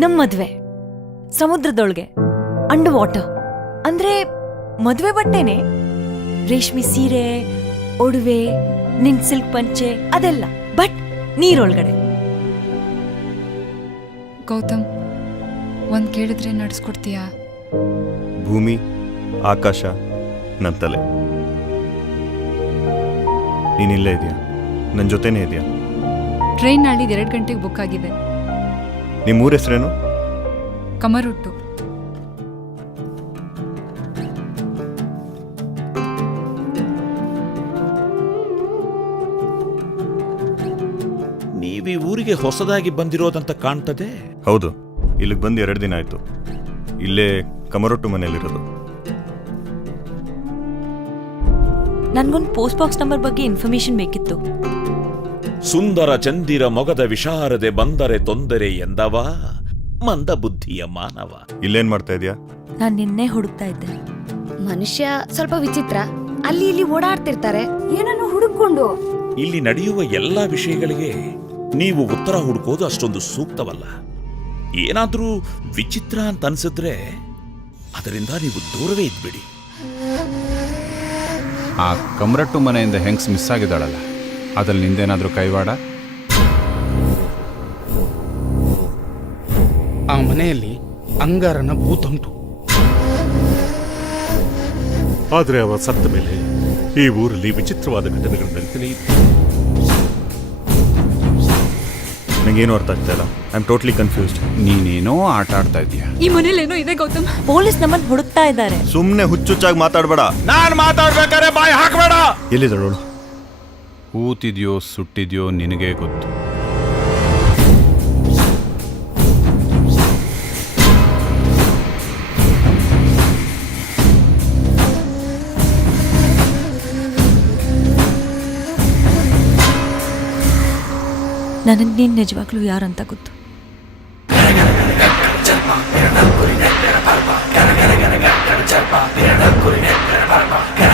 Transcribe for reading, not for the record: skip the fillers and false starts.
ನಮ್ ಮದ್ವೆ ಸಮುದ್ರದೊಳಗೆ under water ಅಂದ್ರೆ ಮದ್ವೆ ಬಟ್ಟೆನೆ, ರೇಷ್ಮೆ ಸೀರೆ, ಒಡವೆ, ನಿನ್ ಸಿಲ್ಕ್ ಪಂಚೆ ಅದೆಲ್ಲ, ಬಟ್ ನೀರೊಳಗಡೆ. ಗೌತಮ್, ಒಂದ್ ಕೇಳಿದ್ರೆ ನಡೆಸ್ಕೊಡ್ತೀಯಾ? ಭೂಮಿ, ಆಕಾಶ, ನನ್ನ ತಲೆ. ನೀನಿಲ್ಲೇ ಇದೆಯಾ? ನನ್ನ ಜೊತೆನೇ ಇದೆಯಾ? ಟ್ರೈನ್ ನಾಳಿದ್ದು 2 ಗಂಟೆಗೆ ಬುಕ್ ಆಗಿದೆ. ನಿಮ್ಮ ಊರ ಹೆಸರೇನು? ಕಮರುಟ್ಟು. ನೀವೀ ಊರಿಗೆ ಹೊಸದಾಗಿ ಬಂದಿರೋದಂತ ಕಾಣ್ತದೆ. ಹೌದು, ಇಲ್ಲಿಗೆ ಬಂದು 2 ದಿನ ಆಯ್ತು. ಇಲ್ಲೇ ಕಮರೊಟ್ಟು ಮನೆಯಲ್ಲಿರೋದು. ನನ್ಗೊಂದು ಪೋಸ್ಟ್ ಬಾಕ್ಸ್ ನಂಬರ್ ಬಗ್ಗೆ ಇನ್ಫಾರ್ಮೇಶನ್ ಬೇಕಿತ್ತು. ಸುಂದರ ಚಂದಿರ ಮೊಗದ ವಿಶಾರದೆ ಬಂದರೆ ತೊಂದರೆ ಎಂದವ ಮಂದ ಬುದ್ಧಿಯ ಮಾನವ. ಇಲ್ಲೇನ್ ಮಾಡ್ತಾ ಇದೀಯಾ? ನಾನ್ ನಿನ್ನೆ ಹುಡುಕ್ತಾ ಇದ್ದೆ. ಮನುಷ್ಯ ಸ್ವಲ್ಪ ವಿಚಿತ್ರ, ಅಲ್ಲಿ ಇಲ್ಲಿ ಓಡಾಡ್ತಿರ್ತಾರೆ, ಏನನ್ನು ಹುಡುಕೊಂಡು. ಇಲ್ಲಿ ನಡೆಯುವ ಎಲ್ಲಾ ವಿಷಯಗಳಿಗೆ ನೀವು ಉತ್ತರ ಹುಡುಕೋದು ಅಷ್ಟೊಂದು ಸೂಕ್ತವಲ್ಲ. ಏನಾದ್ರೂ ವಿಚಿತ್ರ ಅಂತ ಅನ್ಸಿದ್ರೆ ಅದರಿಂದ ನೀವು ದೂರವೇ ಇದ್ಬಿಡಿ. ಆ ಕಮರಟ್ಟು ಮನೆಯಿಂದ ಹೆಂಗ್ಸ್ ಮಿಸ್ ಆಗಿದ್ದಾಳಲ್ಲ, ಅದ್ರಲ್ಲಿ ನಿಂದೇನಾದ್ರೂ ಕೈವಾಡ? ಆ ಮನೆಯಲ್ಲಿ ಅಂಗಾರನ ಭೂತುಂಟು. ಆದರೆ ಅವ ಸತ್ತ ಮೇಲೆ ಈ ಊರಲ್ಲಿ ವಿಚಿತ್ರವಾದ ಘಟನೆಗಳು ನಡೀತಾನೆ ಇದೆ. ನಂಗೇನು ಅರ್ಥ ಆಗ್ತಾ ಇಲ್ಲ. I am totally confused. ನೀನೇನೋ ಆಟ ಆಡ್ತಾ ಇದೀಯ. ಈ ಮನೇಲೇನೋ ಇದೆ ಗೌತಮ್. ಪೊಲೀಸ್ ನಮ್ಮನ್ನ ಹುಡುಕ್ತಾ ಇದ್ದಾರೆ. ಸುಮ್ನೆ ಹುಚ್ಚುಚ್ಚಾಗಿ ಮಾತಾಡ್ಬೇಡ. ನಾನ್ ಮಾತಾಡ್ಬೇಕಾದ್ರೆ ಬಾಯಿ ಹಾಕಬೇಡ. ಎಲ್ಲಿದ್ದಳು? ಕೂತಿದ್ಯೋ ಸುಟ್ಟಿದ್ಯೋ ನಿನಗೇ ಗೊತ್ತು. ನನಗೆ ನೀನ್ ನಿಜವಾಗ್ಲೂ ಯಾರಂತ ಗೊತ್ತು. Gana